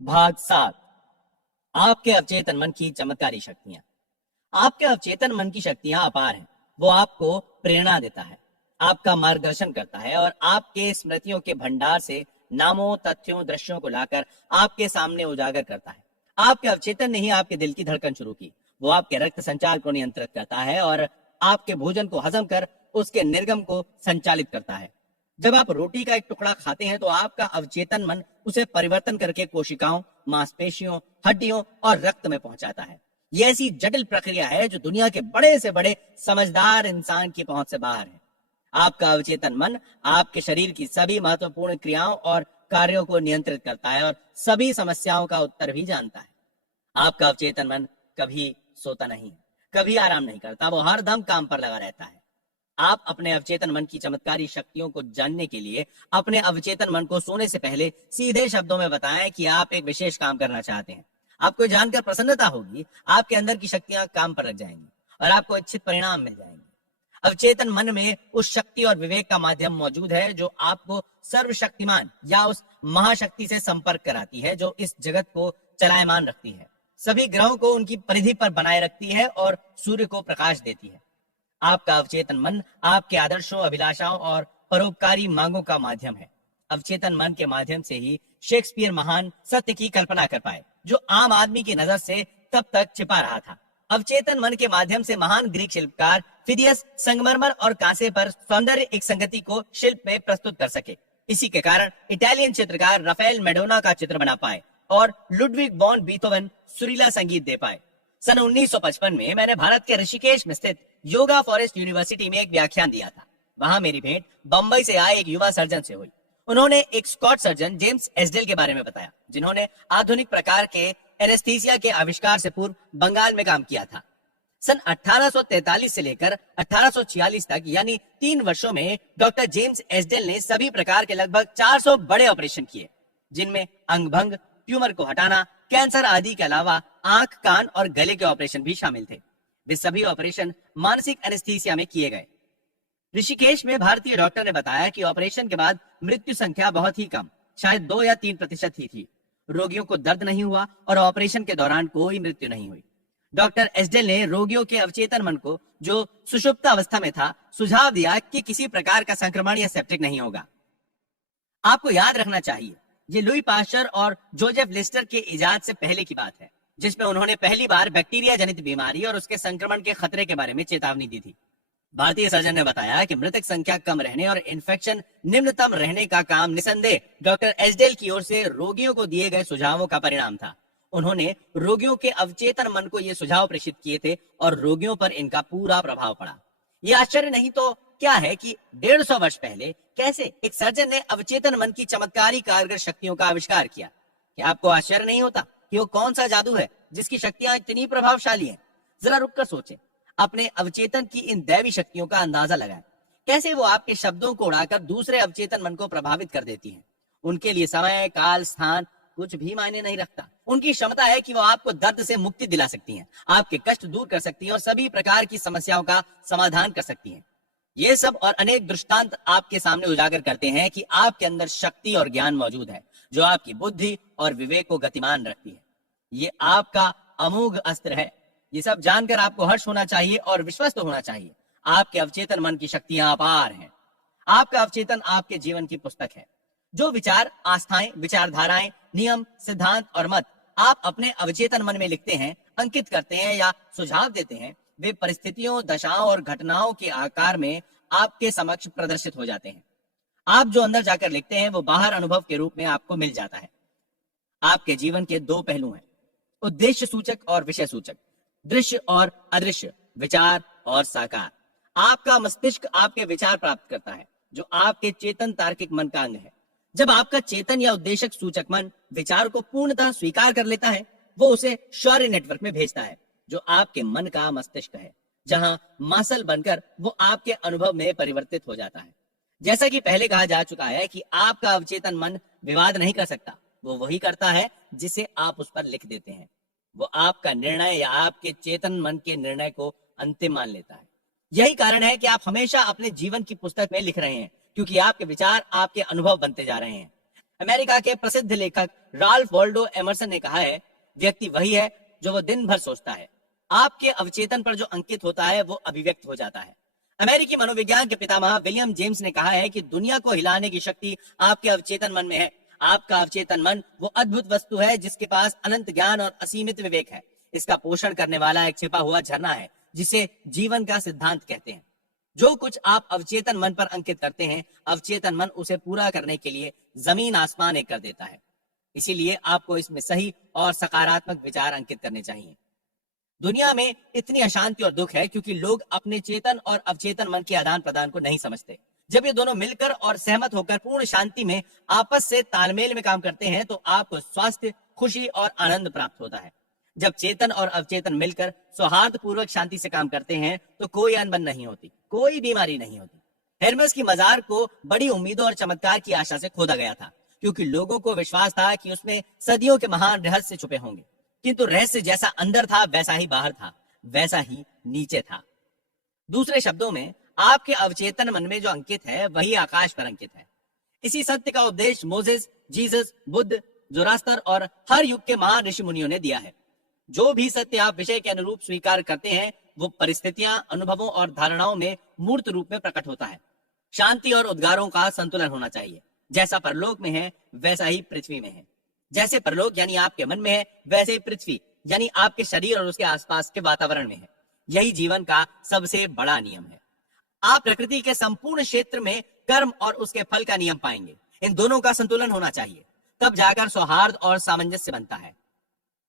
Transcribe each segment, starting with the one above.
भाग 7। आपके अवचेतन मन की चमत्कारी शक्तियां। आपके अवचेतन मन की शक्तियां अपार हैं। वो आपको प्रेरणा देता है, आपका मार्गदर्शन करता है और आपके स्मृतियों के भंडार से नामों, तथ्यों, दृश्यों को लाकर आपके सामने उजागर करता है। आपके अवचेतन ने ही आपके दिल की धड़कन शुरू की। वो आपके रक्त संचार को नियंत्रित करता है और आपके भोजन को हजम कर उसके निर्गम को संचालित करता है। जब आप रोटी का एक टुकड़ा खाते हैं तो आपका अवचेतन मन उसे परिवर्तन करके कोशिकाओं, मांसपेशियों, हड्डियों और रक्त में पहुंचाता है। ये ऐसी जटिल प्रक्रिया है जो दुनिया के बड़े से बड़े समझदार इंसान की पहुंच से बाहर है। आपका अवचेतन मन आपके शरीर की सभी महत्वपूर्ण क्रियाओं और कार्यों को नियंत्रित करता है और सभी समस्याओं का उत्तर भी जानता है। आपका अवचेतन मन कभी सोता नहीं, कभी आराम नहीं करता। वो हर दम काम पर लगा रहता है। आप अपने अवचेतन मन की चमत्कारी शक्तियों को जानने के लिए अपने अवचेतन मन को सोने से पहले सीधे शब्दों में बताएं कि आप एक विशेष काम करना चाहते हैं। आपको जानकर प्रसन्नता होगी, आपके अंदर की शक्तियां काम पर लग जाएंगी और आपको इच्छित परिणाम मिल जाएंगे। अवचेतन मन में उस शक्ति और विवेक का माध्यम मौजूद है जो आपको सर्वशक्तिमान या उस महाशक्ति से संपर्क कराती है जो इस जगत को चलायमान रखती है, सभी ग्रहों को उनकी परिधि पर बनाए रखती है और सूर्य को प्रकाश देती है। आपका अवचेतन मन आपके आदर्शों, अभिलाषाओं और परोपकारी मांगों का माध्यम है। अवचेतन मन के माध्यम से ही शेक्सपियर महान सत्य की कल्पना कर पाए जो आम आदमी की नजर से तब तक छिपा रहा था। अवचेतन मन के माध्यम से महान ग्रीक शिल्पकार फिदियस संगमरमर और कांसे पर सौंदर्य एक संगति को शिल्प में प्रस्तुत कर सके। इसी के कारण इटालियन चित्रकार राफेल मेडोना का चित्र बना पाए और लुडविग वॉन बीथोवन सुरीला संगीत दे पाए। सन 1955 में मैंने भारत के ऋषिकेश में स्थित योगा फॉरेस्ट यूनिवर्सिटी में एक व्याख्यान दिया था। वहां मेरी भेंट बंबई से आए एक युवा सर्जन से हुई। उन्होंने एक स्कॉट सर्जन जेम्स एस्डेल के बारे में बताया, जिन्होंने आधुनिक प्रकार के एनेस्थीसिया के आविष्कार से पूर्व बंगाल में काम किया था। सन 1843 से लेकर 1846 तक यानी 3 वर्षों में डॉक्टर जेम्स एस्डेल ने सभी प्रकार के लगभग 400 बड़े ऑपरेशन किए, जिनमें अंगभंग, ट्यूमर को हटाना, कैंसर आदि के अलावा आंख, कान और गले के ऑपरेशन भी शामिल थे। वे सभी ऑपरेशन मानसिक एनेस्थीसिया में किए गए। ऋषिकेश में भारतीय डॉक्टर ने बताया कि ऑपरेशन के बाद मृत्यु संख्या बहुत ही कम, शायद 2 या 3% ही थी। रोगियों को दर्द नहीं हुआ और ऑपरेशन के दौरान कोई मृत्यु नहीं हुई। डॉक्टर एस्डेल ने रोगियों के अवचेतन मन को, जो सुषुप्त अवस्था में था, सुझाव दिया कि किसी प्रकार का संक्रमण या सेप्टिक नहीं होगा। आपको याद रखना चाहिए, ये लुई पाश्चर और जोसेफ लिस्टर के इजाद से पहले की बात है, जिसमें उन्होंने पहली बार बैक्टीरिया जनित बीमारी और उसके संक्रमण के खतरे के बारे में चेतावनी दी थी। भारतीय सर्जन ने बताया कि मृतक संख्या कम रहने और इन्फेक्शन निम्नतम रहने का काम निसंदेह डॉक्टर एस्डेल की ओर से रोगियों को दिए गए सुझावों का परिणाम था। उन्होंने रोगियों के अवचेतन मन को ये सुझाव प्रेषित किए थे और रोगियों पर इनका पूरा प्रभाव पड़ा। यह आश्चर्य नहीं तो क्या है कि 150 वर्ष पहले कैसे एक सर्जन ने अवचेतन मन की चमत्कारी कारगर शक्तियों का आविष्कार किया। क्या आपको आश्चर्य नहीं होता कि वो कौन सा जादू है जिसकी शक्तियां इतनी प्रभावशाली हैं? जरा रुककर सोचें, अपने अवचेतन की इन दैवी शक्तियों का अंदाजा लगाएं। कैसे वो आपके शब्दों को उड़ाकर दूसरे अवचेतन मन को प्रभावित कर देती हैं। उनके लिए समय, काल, स्थान कुछ भी मायने नहीं रखता। उनकी क्षमता है कि वो आपको दर्द से मुक्ति दिला सकती हैं, आपके कष्ट दूर कर सकती हैं और सभी प्रकार की समस्याओं का समाधान कर सकती हैं। ये सब और अनेक दृष्टांत आपके सामने उजागर करते हैं कि आपके अंदर शक्ति और ज्ञान मौजूद है जो आपकी बुद्धि और विवेक को गतिमान रखती है। ये आपका अमोघ अस्त्र है। ये सब जानकर आपको हर्ष होना चाहिए और विश्वस्त होना चाहिए। आपके अवचेतन मन की शक्तियां अपार हैं। आपका अवचेतन आपके जीवन की पुस्तक है। जो विचार, आस्थाएं, विचारधाराएं, नियम, सिद्धांत और मत आप अपने अवचेतन मन में लिखते हैं, अंकित करते हैं या सुझाव देते हैं, वे परिस्थितियों, दशाओं और घटनाओं के आकार में आपके समक्ष प्रदर्शित हो जाते हैं। आप जो अंदर जाकर लिखते हैं वो बाहर अनुभव के रूप में आपको मिल जाता है। आपके जीवन के 2 पहलू हैं, उद्देश्य सूचक और विषय सूचक, दृश्य और अदृश्य, विचार और साकार। आपका मस्तिष्क आपके विचार प्राप्त करता है जो आपके चेतन तार्किक मन का अंग है। जब आपका चेतन या उद्देशक सूचक मन विचार को पूर्णतः स्वीकार कर लेता है, वो उसे शौर्य नेटवर्क में भेजता है जो आपके मन का मस्तिष्क है, जहां मासल बनकर वो आपके अनुभव में परिवर्तित हो जाता है। जैसा कि पहले कहा जा चुका है कि आपका अवचेतन मन विवाद नहीं कर सकता, वो वही करता है जिसे आप उस पर लिख देते हैं। वो आपका निर्णय या आपके चेतन मन के निर्णय को अंतिम मान लेता है। यही कारण है कि आप हमेशा अपने जीवन की पुस्तक में लिख रहे हैं, क्योंकि आपके विचार आपके अनुभव बनते जा रहे हैं। अमेरिका के प्रसिद्ध लेखक राल्फ वॉल्डो एमर्सन ने कहा है, व्यक्ति वही है जो वो दिन भर सोचता है। आपके अवचेतन पर जो अंकित होता है वो अभिव्यक्त हो जाता है। अमेरिकी मनोविज्ञान के पितामह विलियम जेम्स ने कहा है कि दुनिया को हिलाने की शक्ति आपके अवचेतन मन में है। आपका अवचेतन मन वो अद्भुत वस्तु है जिसके पास अनंत ज्ञान और असीमित विवेक है। इसका पोषण करने वाला एक छिपा हुआ झरना है जिसे जीवन का सिद्धांत कहते हैं। जो कुछ आप अवचेतन मन पर अंकित करते हैं, अवचेतन मन उसे पूरा करने के लिए जमीन आसमान एक कर देता है। इसीलिए आपको इसमें सही और सकारात्मक विचार अंकित करने चाहिए। दुनिया में इतनी अशांति और दुख है क्योंकि लोग अपने चेतन और अवचेतन मन के आदान प्रदान को नहीं समझते। जब ये दोनों मिलकर और सहमत होकर पूर्ण शांति में आपस से तालमेल में काम करते हैं तो आपको स्वास्थ्य, खुशी और आनंद प्राप्त होता है। जब चेतन और अवचेतन मिलकर सौहार्द पूर्वक शांति से काम करते हैं तो कोई अनबन नहीं होती, कोई बीमारी नहीं होती। हेरमेस की मजार को बड़ी उम्मीदों और चमत्कार की आशा से खोदा गया था क्योंकि लोगों को विश्वास था कि उसमें सदियों के महान रहस्य छुपे होंगे। किंतु रहस्य जैसा अंदर था वैसा ही बाहर था, वैसा ही नीचे था। दूसरे शब्दों में, आपके अवचेतन मन में जो अंकित है वही आकाश पर अंकित है। इसी सत्य का उपदेश मोसेस, जीसस, बुद्ध, जोरास्तर और हर युग के महान ऋषि मुनियों ने दिया है। जो भी सत्य आप विषय के अनुरूप स्वीकार करते हैं वो परिस्थितियां, अनुभवों और धारणाओं में मूर्त रूप में प्रकट होता है। शांति और उद्गारों का संतुलन होना चाहिए। जैसा परलोक में है वैसा ही पृथ्वी में है। जैसे परलोक यानी आपके मन में है, वैसे ही पृथ्वी यानी आपके शरीर और उसके आसपास के वातावरण में है। यही जीवन का सबसे बड़ा नियम है। आप प्रकृति के संपूर्ण क्षेत्र में कर्म और उसके फल का नियम पाएंगे। इन दोनों का संतुलन होना चाहिए, तब जाकर सौहार्द और सामंजस्य बनता है।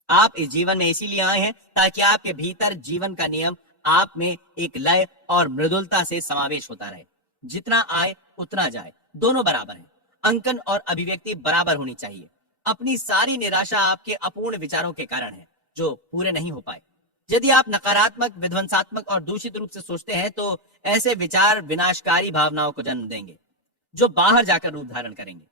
आप इस जीवन में इसीलिए आए हैं ताकि आपके भीतर जीवन का नियम आप में एक लय और मृदुलता से समावेश होता रहे। जितना आए उतना जाए, दोनों बराबर हैं। अंकन और अभिव्यक्ति बराबर होनी चाहिए। अपनी सारी निराशा आपके अपूर्ण विचारों के कारण है जो पूरे नहीं हो पाए। यदि आप नकारात्मक, विध्वंसात्मक और दूषित रूप से सोचते हैं तो ऐसे विचार विनाशकारी भावनाओं को जन्म देंगे जो बाहर जाकर रूप धारण करेंगे।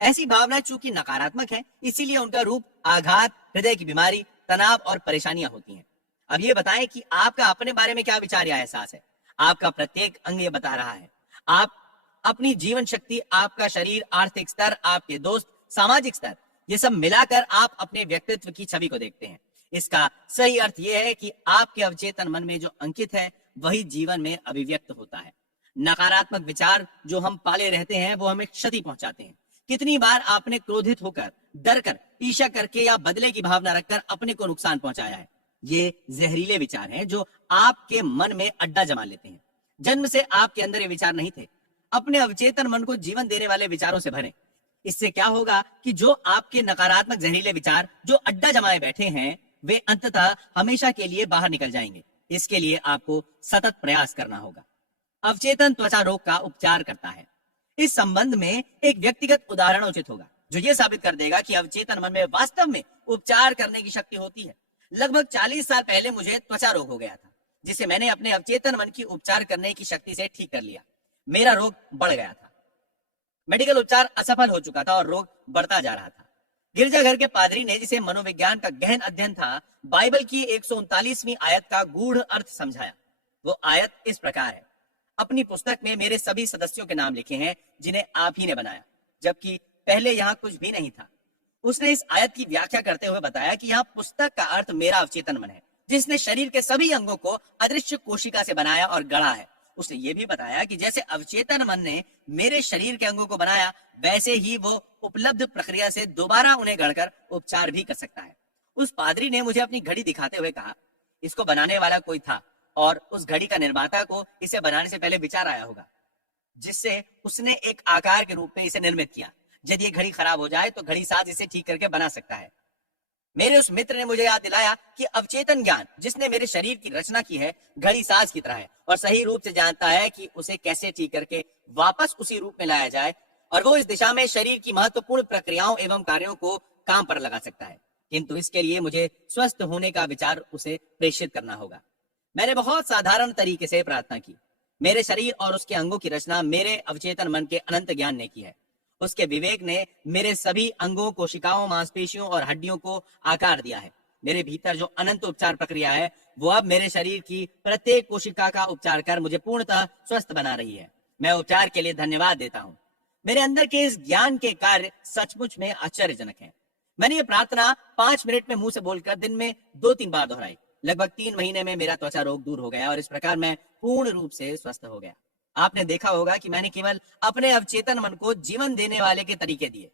ऐसी भावनाएं चूंकि नकारात्मक हैं, इसीलिए उनका रूप आघात, हृदय की बीमारी, तनाव और परेशानियां होती हैं। अब ये बताएं कि आपका अपने बारे में क्या विचार या एहसास है। आपका प्रत्येक अंग ये बता रहा है। आप अपनी जीवन शक्ति, आपका शरीर, आर्थिक स्तर, आपके दोस्त, सामाजिक स्तर, ये सब मिलाकर आप अपने व्यक्तित्व की छवि को देखते हैं। इसका सही अर्थ यह है कि आपके अवचेतन मन में जो अंकित है वही जीवन में अभिव्यक्त होता है। नकारात्मक विचार जो हम पाले रहते हैं वो हमें क्षति पहुंचाते हैं। कितनी बार आपने क्रोधित होकर, डरकर, ईर्ष्या करके या बदले की भावना रखकर अपने को नुकसान पहुंचाया है। ये जहरीले विचार हैं जो आपके मन में अड्डा जमा लेते हैं। जन्म से आपके अंदर ये विचार नहीं थे। अपने अवचेतन मन को जीवन देने वाले विचारों से भरें। इससे क्या होगा कि जो आपके नकारात्मक जहरीले विचार जो अड्डा जमाए बैठे हैं वे अंततः हमेशा के लिए बाहर निकल जाएंगे। इसके लिए आपको सतत प्रयास करना होगा। अवचेतन त्वचा रोग का उपचार करता है। इस संबंध में एक व्यक्तिगत उदाहरण उचित होगा जो ये साबित कर देगा कि अवचेतन मन में वास्तव में उपचार करने की शक्ति होती है। लगभग 40 साल पहले मुझे त्वचा रोग हो गया था जिसे मैंने अपने अवचेतन मन की उपचार करने की शक्ति से ठीक कर लिया। मेरा रोग बढ़ गया था। मेडिकल उपचार असफल हो चुका था और रोग बढ़ता जा रहा था। गिरजाघर के पादरी ने, जिसे मनोविज्ञान का गहन अध्ययन था, बाइबल की 139वीं आयत का गूढ़ अर्थ समझाया। वो आयत इस प्रकार है। अपनी पुस्तक में मेरे सभी सदस्यों के नाम लिखे हैं जिन्हें आप ही ने बनाया, जबकि पहले यहाँ कुछ भी नहीं था। उसने इस आयत की व्याख्या करते हुए बताया कि यहाँ पुस्तक का अर्थ मेरा अवचेतन मन है जिसने शरीर के सभी अंगों को अदृश्य कोशिका से बनाया और गढ़ा है। उसने ये भी बताया कि जैसे अवचेतन मन ने मेरे शरीर के अंगों को बनाया वैसे ही वो उपलब्ध प्रक्रिया से दोबारा उन्हें गढ़कर उपचार भी कर सकता है। उस पादरी ने मुझे अपनी घड़ी दिखाते हुए कहा, इसको बनाने वाला कोई था और उस घड़ी का निर्माता को इसे बनाने से पहले विचार आया होगा जिससे उसने एक आकार के रूप में इसे निर्मित किया। यदि ये घड़ी खराब हो जाए तो घड़ी साज इसे ठीक करके बना सकता है। मेरे उस मित्र ने मुझे याद दिलाया कि अवचेतन ज्ञान जिसने मेरे शरीर की रचना की है घड़ी साज की तरह है और सही रूप से जानता है कि उसे कैसे ठीक करके वापस उसी रूप में लाया जाए और वो इस दिशा में शरीर की महत्वपूर्ण प्रक्रियाओं एवं कार्यों को काम पर लगा सकता है। किंतु इसके लिए मुझे स्वस्थ होने का विचार उसे प्रेषित करना होगा। मैंने बहुत साधारण तरीके से प्रार्थना की। मेरे शरीर और उसके अंगों की रचना मेरे अवचेतन मन के अनंत ज्ञान ने की है। उसके विवेक ने मेरे सभी अंगों, कोशिकाओं, मांसपेशियों और हड्डियों को आकार दिया है। मेरे भीतर जो अनंत उपचार प्रक्रिया है वो अब मेरे शरीर की प्रत्येक कोशिका का उपचार कर मुझे पूर्णतः स्वस्थ बना रही है। मैं उपचार के लिए धन्यवाद देता हूँ। मेरे अंदर के इस ज्ञान के कार्य सचमुच में आश्चर्यजनक हैं। मैंने ये प्रार्थना 5 मिनट में मुंह से बोलकर दिन में 2-3 बार दोहराई। लगभग 3 महीने में मेरा त्वचा रोग दूर हो गया और इस प्रकार मैं पूर्ण रूप से स्वस्थ हो गया। आपने देखा होगा कि मैंने केवल अपने अवचेतन मन को जीवन देने वाले के तरीके दिए,